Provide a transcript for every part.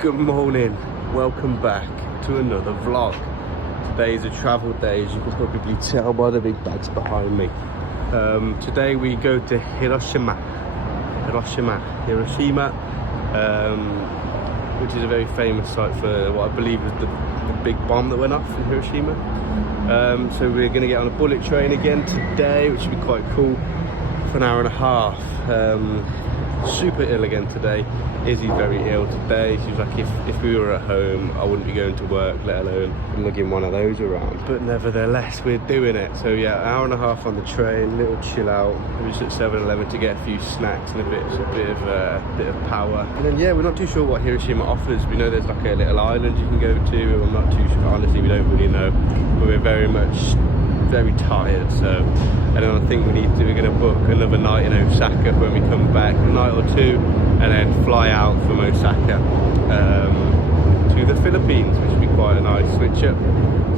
Good morning, welcome back to another vlog. Today is a travel day, as you can probably tell by the big bags behind me. Today we go to Hiroshima, which is a very famous site for what I believe is the big bomb that went off in Hiroshima. So we're going to get on a bullet train again today, which should be quite cool, for an hour and a half. Super ill again today. Izzy's very ill today. She's like, if we were at home, I wouldn't be going to work, let alone lugging one of those around. But nevertheless, we're doing it. So yeah, an hour and a half on the train, little chill out. We're just at 7-Eleven to get a few snacks and a bit of power. And then yeah, we're not too sure what Hiroshima offers. We know there's like a little island you can go to. I'm not too sure. Honestly, we don't really know. But we're very tired, so and then I think we're going to book another night in Osaka when we come back, a night or two, and then fly out from Osaka to the Philippines, which would be quite a nice switch up.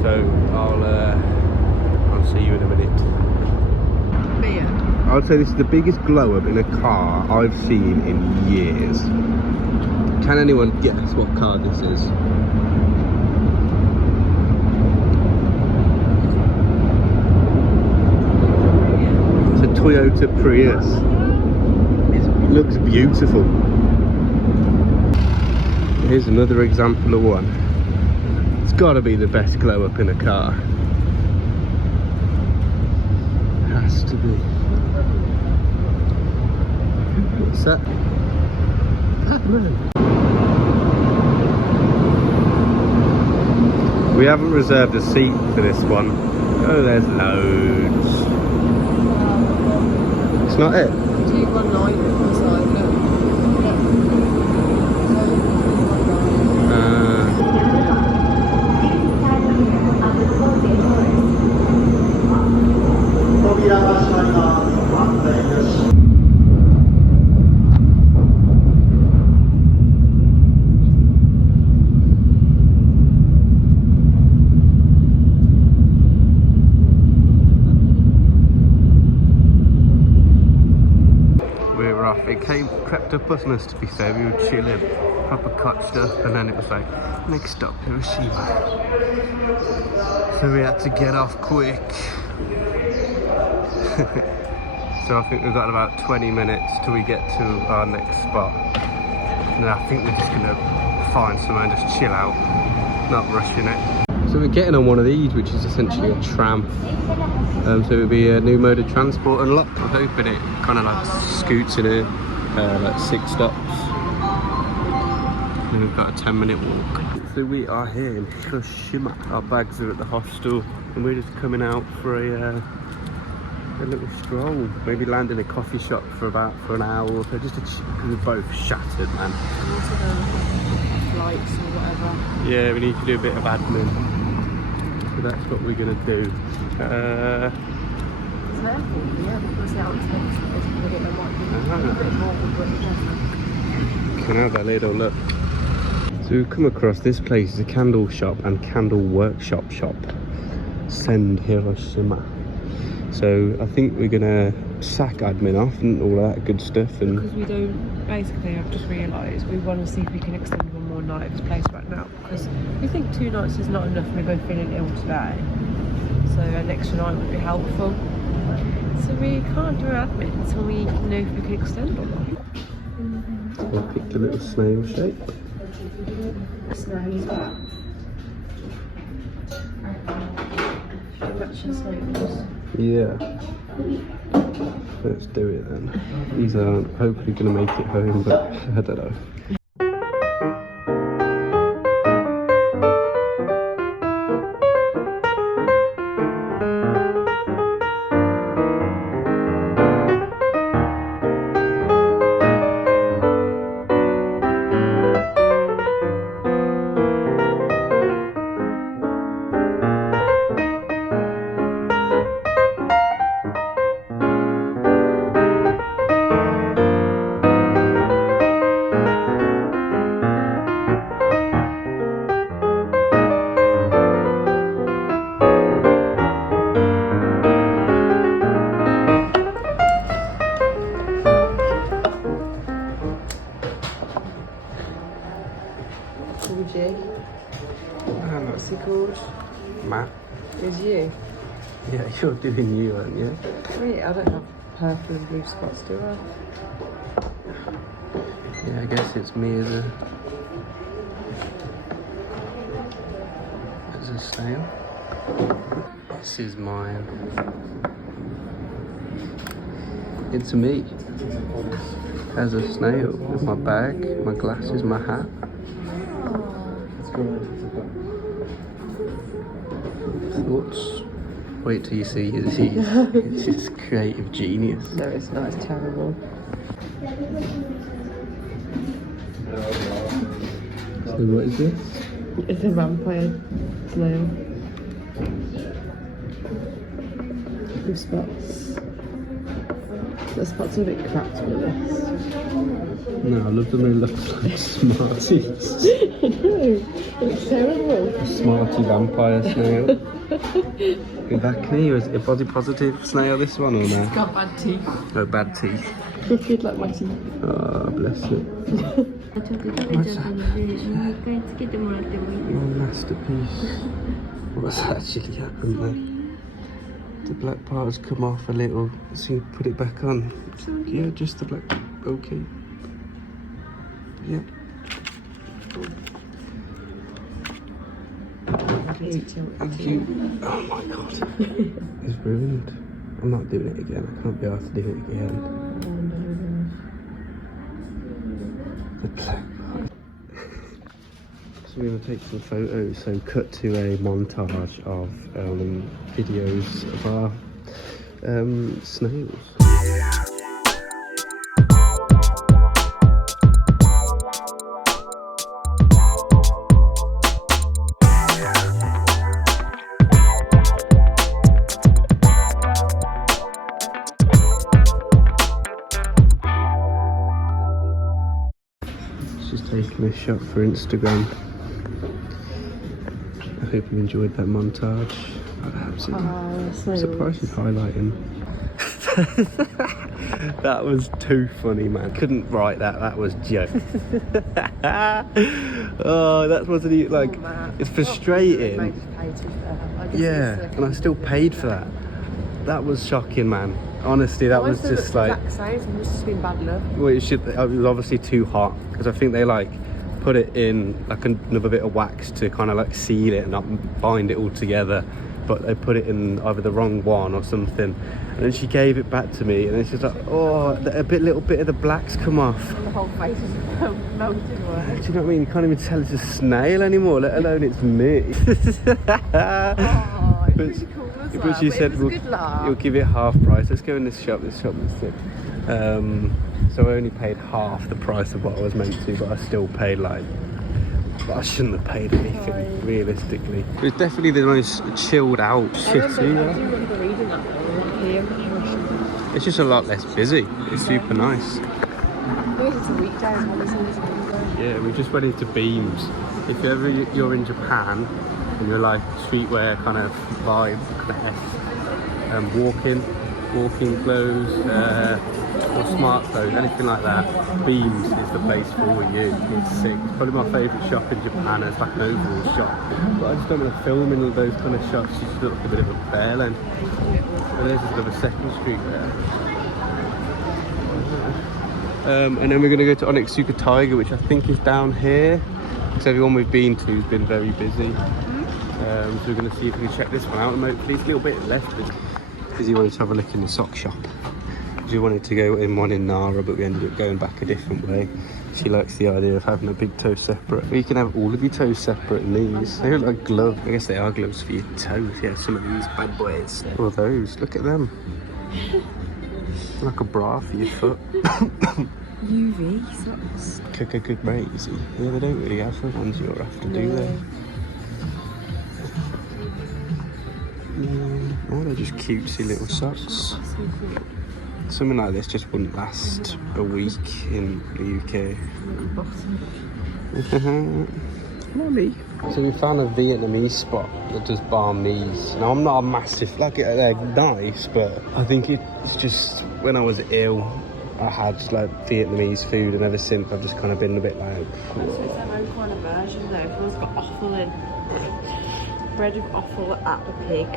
So I'll see you in a minute. I would say this is the biggest glow up in a car I've seen in years. Can anyone guess what car this is? Toyota Prius. It looks beautiful. Here's another example of one. It's got to be the best glow up in a car. Has to be. What's that? Man. We haven't reserved a seat for this one. Oh, there's loads. Not it. 219 was like, it crept up on us, to be fair. We were chilling, proper cotched up, and then it was like, next stop, Hiroshima. So we had to get off quick. So I think we've got about 20 minutes till we get to our next spot. And I think we're just gonna find somewhere and just chill out, not rushing it. So we're getting on one of these, which is essentially a tram. So it would be a new mode of transport unlocked. I'm hoping it kind of like scoots in here, like 6 stops. And we've got a 10-minute walk. So we are here in Hiroshima. Our bags are at the hostel, and we're just coming out for a little stroll. Maybe land in a coffee shop for an hour or so, just to because we're both shattered, man. flights or whatever. Yeah, we need to do a bit of admin. So that's what we're gonna do. It's an airport, yeah, because how expensive it is. I don't know, might be a bit more, but You can have that little look. So we've come across this place, is a candle shop and candle workshop shop. Send Hiroshima. So I think we're gonna sack admin off and all that good stuff. And because we don't, basically I've just realised we want to see if we can extend one more night at this place right now, because we think 2 nights is not enough. We're both feeling ill today, so an extra night would be helpful. So we can't do our admin until we know if we can extend or not. So I picked a little snail shape. Snails back. Yeah. Let's do it then. These aren't hopefully going to make it home, but I don't know. Called you. What's he called? Matt. Is you? Yeah, you're doing you, aren't you? Wait, I don't have purple and blue spots, do I? Yeah, I guess it's me as a snail. This is mine. It's me as a snail with my bag, my glasses, my hat. Thoughts? Wait till you see these. It's just creative genius. No, it's not. It's terrible. So what is this? It's a vampire snail. With spots. The spots are a bit cracked with this. No, I love them. They look like Smarties. I know. It's terrible. A Smartie vampire snail. With acne, or is it a body positive snail, this one, or no? It's got bad teeth. No, bad teeth. Crooked like my teeth. Oh, bless it. What's that? Oh, masterpiece. What's actually happened there? The black part has come off a little. So you put it back on. Yeah, just the black. Okay. Yep. Thank you. Oh my god. It's ruined. I'm not doing it again. I can't be asked to do it again. The black part. So we're going to take some photos. So cut to a montage of videos of our snails. Taking a shot for Instagram. I hope you enjoyed that montage. I'm surprised you're highlighting. That was too funny, man. Couldn't write that. That was joke. Oh, that wasn't even like. It's frustrating. Yeah, and I still paid for that. That was shocking, man. Honestly, that was just like. It must have just been bad luck. Well, it was obviously too hot because I think they like put it in like another bit of wax to kind of like seal it and not bind it all together. But they put it in either the wrong one or something. And then she gave it back to me, and it's just like, oh, little bit of the black's come off. And the whole face is melted away. Do you know what I mean? You can't even tell it's a snail anymore, let alone it's me. Oh, it's really cool. But she said you'll give it half price. Let's go in this shop. This shop is sick. So I only paid half the price of what I was meant to, but I still paid like. But I shouldn't have paid anything realistically. It's definitely the most chilled out city. I do remember reading that though. Here in Hiroshima. It's just a lot less busy. It's super nice. It's a weekday as well, isn't it? Yeah, we just went into Beams. If you're in Japan and you're like streetwear kind of vibe, walking clothes, or smart clothes, anything like that, Beams is the place for you. It's sick. It's probably my favourite shop in Japan. It's like an overall shop. But I just don't want to film in all those kind of shops. You just look like a bit of a bear then. And there's another second street there. And then we're going to go to Onitsuka Tiger, which I think is down here. Because everyone we've been to has been very busy. So we're going to see if we can check this one out. And hopefully it's a little bit less busy. Because he wanted to have a look in the sock shop. We wanted to go in one in Nara, but we ended up going back a different way. She likes the idea of having a big toe separate. Well, you can have all of your toes separate in these. They look like gloves. I guess they are gloves for your toes. Yeah, some of these bad boys. Or those. Look at them. Like a bra for your foot. UV socks. Crazy. Yeah, they don't really have the ones you're after, do they? Oh, they're just cutesy little socks. Something like this just wouldn't last a week in the UK. Mommy. So we found a Vietnamese spot that does banh mi's. Now I'm not a massive, like they're nice, but I think it's just when I was ill, I had like Vietnamese food, and ever since I've just kind of been a bit like. So it's their own kind of version though. Everyone's got offal in. Bread with offal at the pig,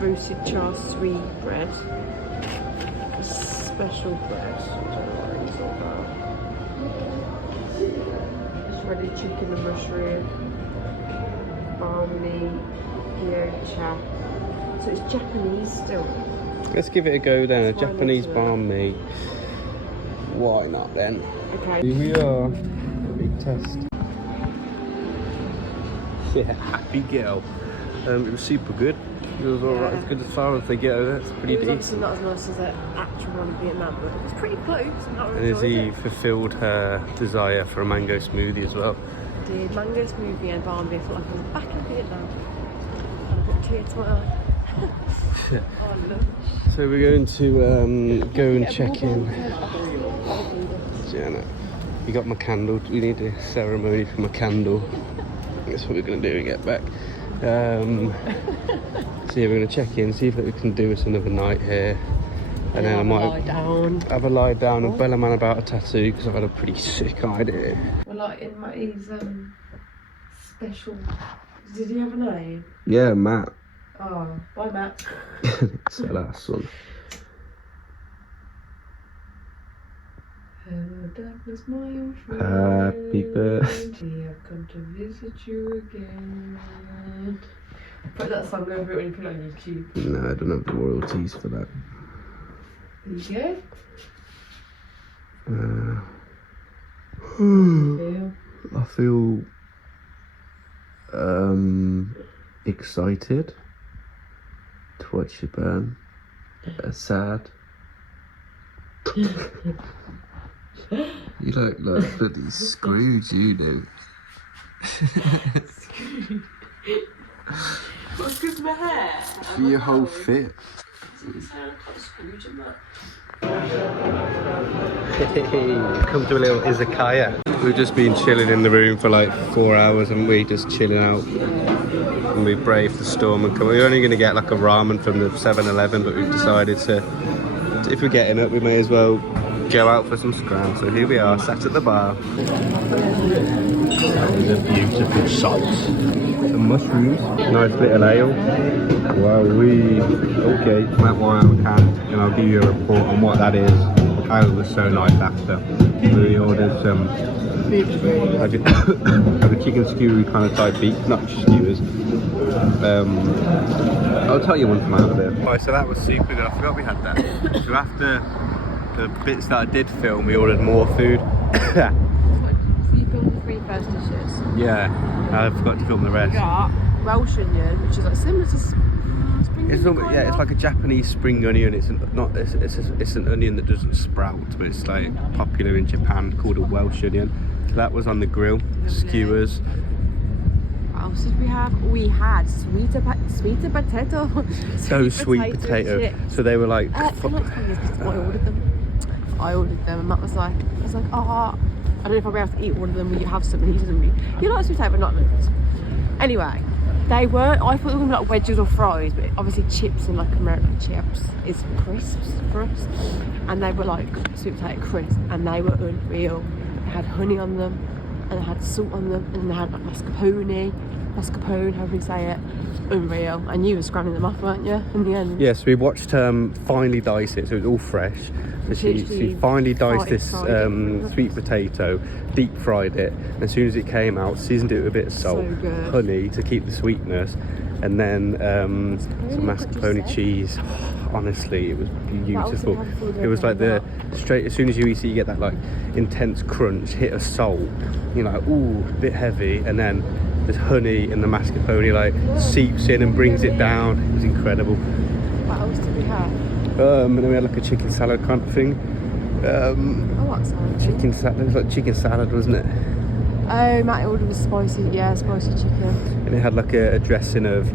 roasted char sweet bread, a special bread. I don't know what it's all about. Shredded chicken and mushroom, barley, gyocha. So it's Japanese still. Let's give it a go then. A Japanese banh mi. Why not then? Okay. Here we are. Big test. Yeah, happy girl. It was super good. It was alright. As good as far as they get over. It's pretty decent. It was obviously not as nice as the actual one in Vietnam, but it was pretty close. And Izzy fulfilled her desire for a mango smoothie as well. I did. Mango smoothie and banh mi. I felt like I was back in Vietnam. And I got a tear to my eye. Oh, look. So we're going to go and check in. Jenna, you got my candle. We need a ceremony for my candle. That's what we're going to do when we get back. So yeah, we're going to check in, see if we can do us another night here. And then I might have a lie down and bell a man about a tattoo, because I've had a pretty sick idea. Well, like in Matty's special. Did he have a name? Yeah, Matt. Oh, bye Matt. Say that, son. Hello, darkness, my old friend. Happy birthday. I've come to visit you again. Put that song over it when you put it on YouTube. No, I don't have the royalties for that. There you go. I feel excited to watch you burn. Sad. You look like bloody Scrooge, you do. What's good with my hair? For your whole fit. Come to a little izakaya. We've just been chilling in the room for like 4 hours, haven't we? Just chilling out. And we braved the storm and come. We were only going to get like a ramen from the 7-Eleven, but we've decided to, if we're getting up, we may as well go out for some scram. So here we are, sat at the bar. That is a beautiful sight. Some mushrooms, nice little ale. Wow, okay, Matt Wild hand, and I'll give you a report on what that is. Ale was so nice after. We ordered some like a chicken skewery kind of type beef, not skewers. I'll tell you one from out there. Right, so that was super good. I forgot we had that. So after the bits that I did film, we ordered more food. So you filmed the 3 first dishes? Yeah, I forgot to film the rest. We got Welsh onion, which is like similar to spring onion. It's like a Japanese spring onion. It's an onion that doesn't sprout, but it's like popular in Japan, called a Welsh onion. So that was on the grill. Lovely. Skewers. What else did we have? We had sweet potato. Sweet potato. Chips. So they were like. I ordered them. And Matt was like, oh, I don't know if I'll be able to eat one of them. Will you have some? And he doesn't really. He likes sweet potato, but not loads. Anyway, they weren't. I thought they were gonna be like wedges or fries, but obviously chips and like American chips is crisps for us. And they were like sweet potato crisps, and they were unreal. They had honey on them, and they had salt on them, and they had like mascarpone, however you say it. Unreal. And you were scrambling them off, weren't you, in the end? Yes, we watched finally dice it, so it was all fresh. So she finally diced this sweet potato, deep fried it, and as soon as it came out, seasoned it with a bit of salt, honey to keep the sweetness, and then some mascarpone cheese. Honestly, it was beautiful. It was like as soon as you eat it, you get that like intense crunch, hit of salt. You're like, ooh, a bit heavy, and then there's honey and the mascarpone like seeps in and brings it down. It was incredible. What else did we have? And then we had like a chicken salad kind of thing. What salad? Chicken salad. It was like chicken salad, wasn't it? Oh, Matt ordered a spicy chicken. And it had like a dressing of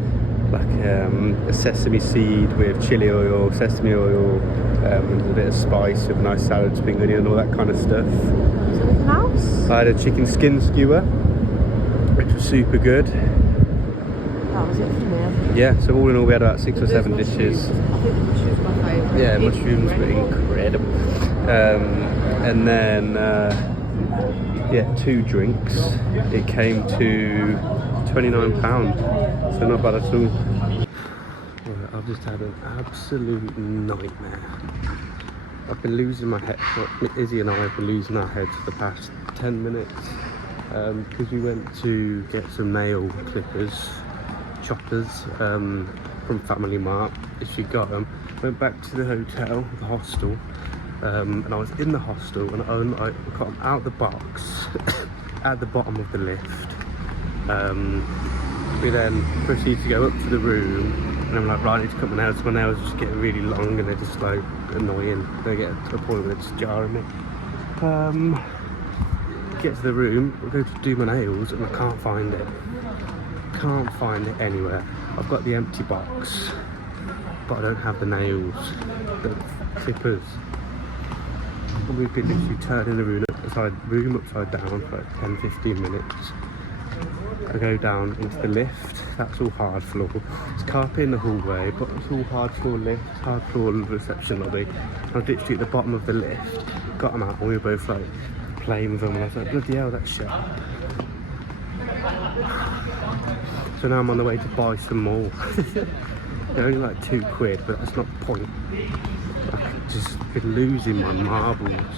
like a sesame seed with chili oil, sesame oil, and a bit of spice with a nice salad, spring onion, and all that kind of stuff. Was there anything else? I had a chicken skin skewer, which was super good. That was it for me. Yeah, so all in all we had about 6 or 7 dishes. I think the mushrooms were my favourite. Yeah, mushrooms were incredible. and then yeah, 2 drinks. It came to £29, so not bad at all. Right, I've just had an absolute nightmare. I've been losing my head. Izzy and I have been losing our heads for the past 10 minutes because we went to get some nail clippers, choppers from Family Mart. If you got them, went back to the hotel, the hostel, and I was in the hostel and I got them out of the box at the bottom of the lift. We then proceed to go up to the room. And I'm like, right, I need to cut my nails. My nails just getting really long and they're just like annoying. They get to a point where they're just jarring me. Get to the room, I go to do my nails and I can't find it. Can't find it anywhere. I've got the empty box, but I don't have the nails, the clippers. And we've been literally turning the room upside down for like 10-15 minutes. I go down into the lift, that's all hard floor. It's carpet in the hallway, but it's all hard floor lift, hard floor reception lobby. I was literally at the bottom of the lift, got them out and we were both like playing with them and I was like, bloody hell, that's shut. So now I'm on the way to buy some more. They're only like £2, but that's not the point. I've just been losing my marbles.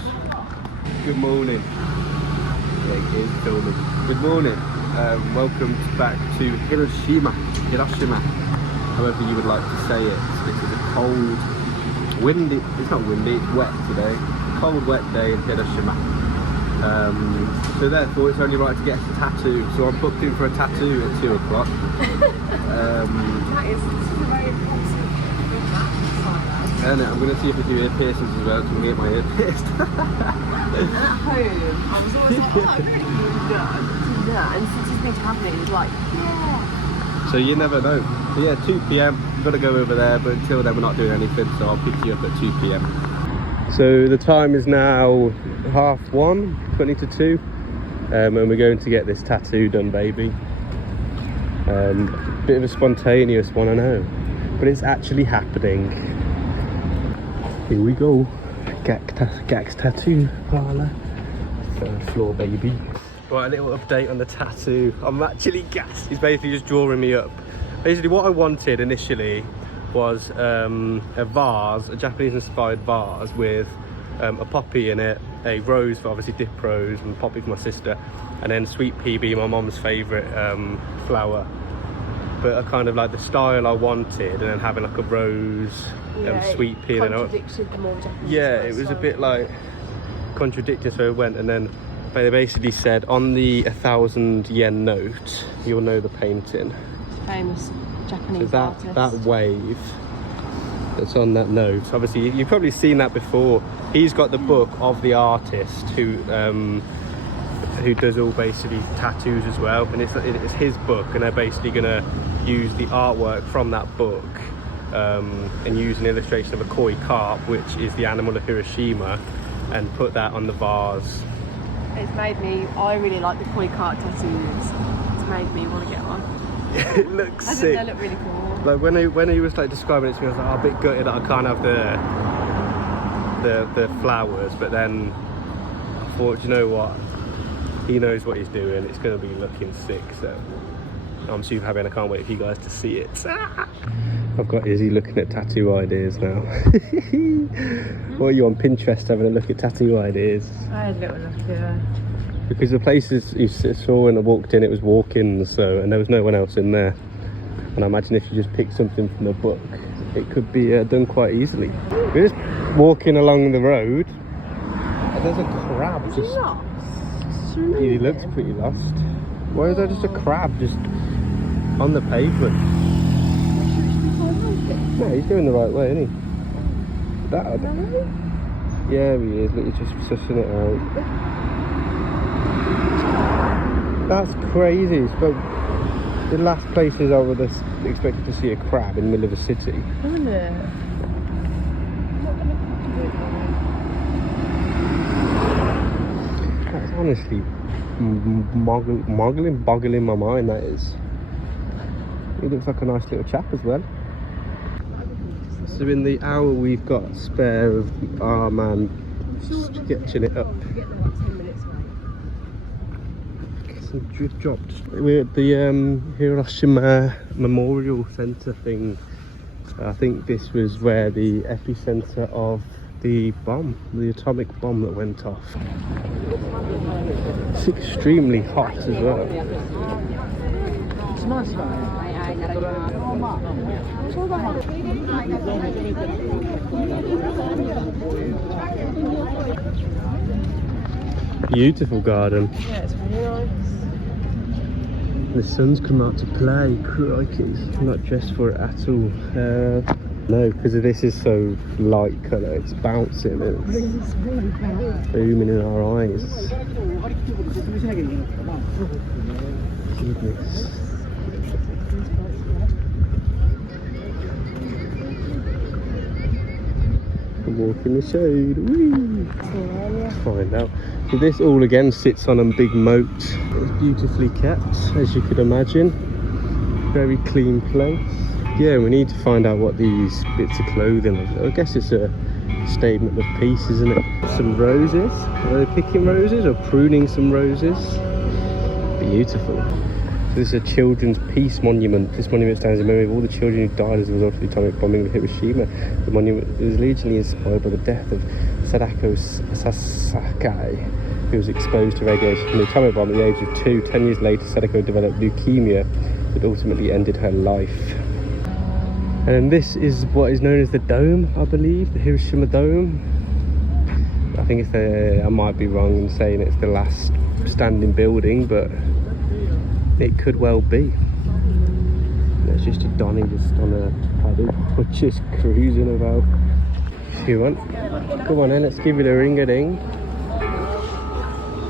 Good morning. Yeah, it is filming. Good morning. Welcome back to Hiroshima, however you would like to say it. This is a cold, windy, it's not windy, it's wet today. A cold, wet day in Hiroshima. So therefore it's only right to get a tattoo. So I'm booked in for a tattoo at 2 o'clock. That is very impressive. And I'm going to see if I do ear piercings as well, so I'm going to get my ear pierced. And at home, I was always like, oh, I really no. And since it's been happening, it's like, yeah. So you never know. So yeah, 2 PM, we've got to go over there, but until then we're not doing anything, so I'll pick you up at 2 PM. So the time is now 1:30, 20 to 2, and we're going to get this tattoo done, baby. Bit of a spontaneous one, I know, but it's actually happening. Here we go. Gax tattoo parlour. Third floor, baby. Right, a little update on the tattoo. I'm actually gassed. He's basically just drawing me up. Basically what I wanted initially was a vase, a Japanese inspired vase with a poppy in it, a rose for obviously dip rose and poppy for my sister, and then sweet pea being my mom's favourite flower. But I kind of like the style I wanted, and then having like a rose, sweet pea. Contradicted the more Japanese it was a bit like contradicting, so it went, and then they basically said on the 1,000 yen note, you'll know the painting. Famous Japanese artist. That wave that's on that note, obviously you've probably seen that before. He's got the book of the artist who does all basically tattoos as well, and it's his book, and they're basically gonna use the artwork from that book and use an illustration of a koi carp, which is the animal of Hiroshima, and put that on the vase. It's made me, I really like the koi carp tattoos. It's made me want to get one. It looks sick. They look really cool. Like when he was like describing it to me, I was like, oh, a bit gutted that I can't have the flowers, but then I thought, you know what? He knows what he's doing. It's going to be looking sick, so I'm super happy and I can't wait for you guys to see it. I've got Izzy looking at tattoo ideas now. What are you on Pinterest having a look at tattoo ideas? I had a little look, yeah. Because the places you saw when I walked in, it was walk-ins, so, and there was no one else in there. And I imagine if you just pick something from the book, it could be done quite easily. We're just walking along the road, and there's a crab just... He looks pretty lost. Why is there just a crab just on the pavement? No, he's going the right way, isn't he? That. Yeah, he is. Look, he's just sussing it out. That's crazy. So the last places I would have expected to see a crab in the middle of a city. Isn't it? That's honestly boggling my mind, that is. He looks like a nice little chap as well. So in the hour we've got spare of our man sketching it up. Get there like 10 minutes away. Some drift drops. We're at the Hiroshima Memorial Centre thing. I think this was where the epicenter of the bomb, the atomic bomb that went off. It's extremely hot as well. Beautiful garden. Yeah, it's really nice. The sun's come out to play. Crikey, I'm not dressed for it at all. No, because this is so light colour, it's bouncing, it's booming in our eyes. Goodness. Walk in the shade. Whee! Let's find out. So this all again sits on a big moat. It's beautifully kept, as you could imagine. Very clean place. Yeah, we need to find out what these bits of clothing are. I guess it's a statement of peace, isn't it? Some roses. Are they picking roses or pruning some roses? Beautiful. This is a children's peace monument. This monument stands in memory of all the children who died as a result of the atomic bombing of Hiroshima. The monument was originally inspired by the death of Sadako Sasaki, who was exposed to radiation from the atomic bomb at the age of 2. 10 years later, Sadako developed leukemia that ultimately ended her life. And this is what is known as the Dome, I believe, the Hiroshima Dome. I think it's the, I might be wrong in saying it's the last standing building, but it could well be. There's just a Donny just on a paddle, just cruising about. If you want, come on then, let's give it a ring-a-ding.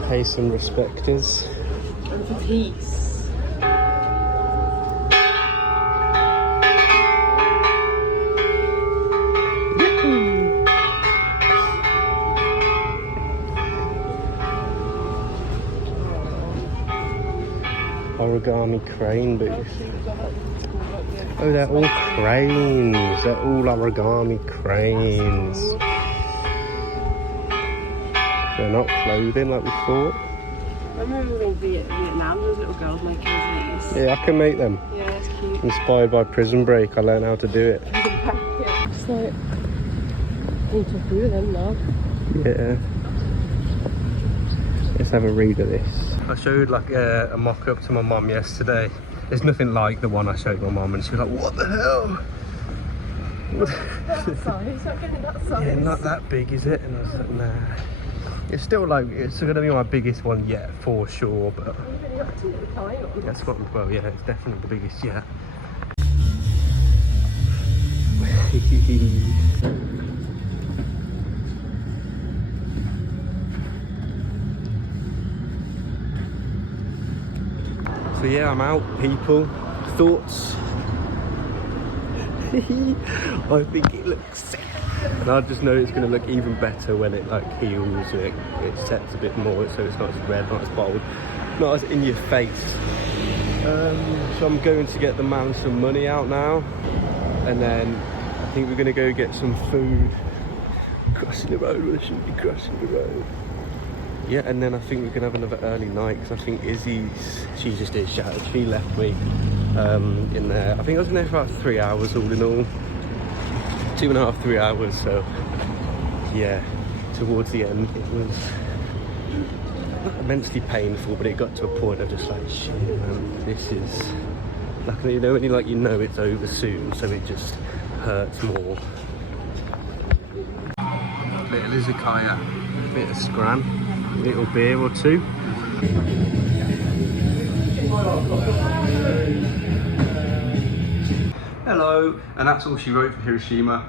Pay some respecters. And for peace. Origami crane booth. Oh, they're all cranes. They're all origami cranes. They're not clothing like we thought. I remember in Vietnam, there was little girls making these. Yeah, I can make them. Yeah, it's cute. Inspired by Prison Break, I learned how to do it. So, need to do them now. Yeah. Let's have a read of this. I showed like a mock-up to my mum yesterday. There's nothing like the one I showed my mum, and she was like, what the hell? That size, not getting that size. Yeah, not that big, is it? And I was like, nah. It's still like, it's going to be my biggest one yet, for sure, but... You've got 2 little tiny ones. That's what, well, yeah, it's definitely the biggest yet. So yeah, I'm out, people. Thoughts? I think it looks sick. And I just know it's going to look even better when it like heals, it sets a bit more, so it's not as red, not as bold, not as in your face. So I'm going to get the man some money out now, and then I think we're going to go get some food. Crossing the road, we shouldn't be crossing the road. Yeah, and then I think we can have another early night, because I think she just is shattered. She left me in there. I think I was in there for about 3 hours all in all. 2.5, 3 hours, so yeah, towards the end it was not immensely painful, but it got to a point of just like, shit man, this is like, you know, when you know it's over soon, so it just hurts more. Little izakaya, bit of scran, little beer or two. Hello, and that's all she wrote for Hiroshima.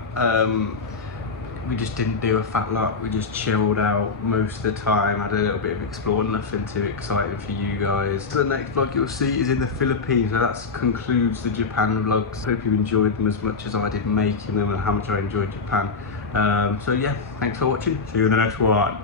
We just didn't do a fat lot, we just chilled out most of the time, had a little bit of exploring, nothing too exciting for you guys. So the next vlog you'll see is in the Philippines, so that concludes the Japan vlogs. Hope you enjoyed them as much as I did making them and how much I enjoyed Japan. So yeah, thanks for watching, see you in the next one.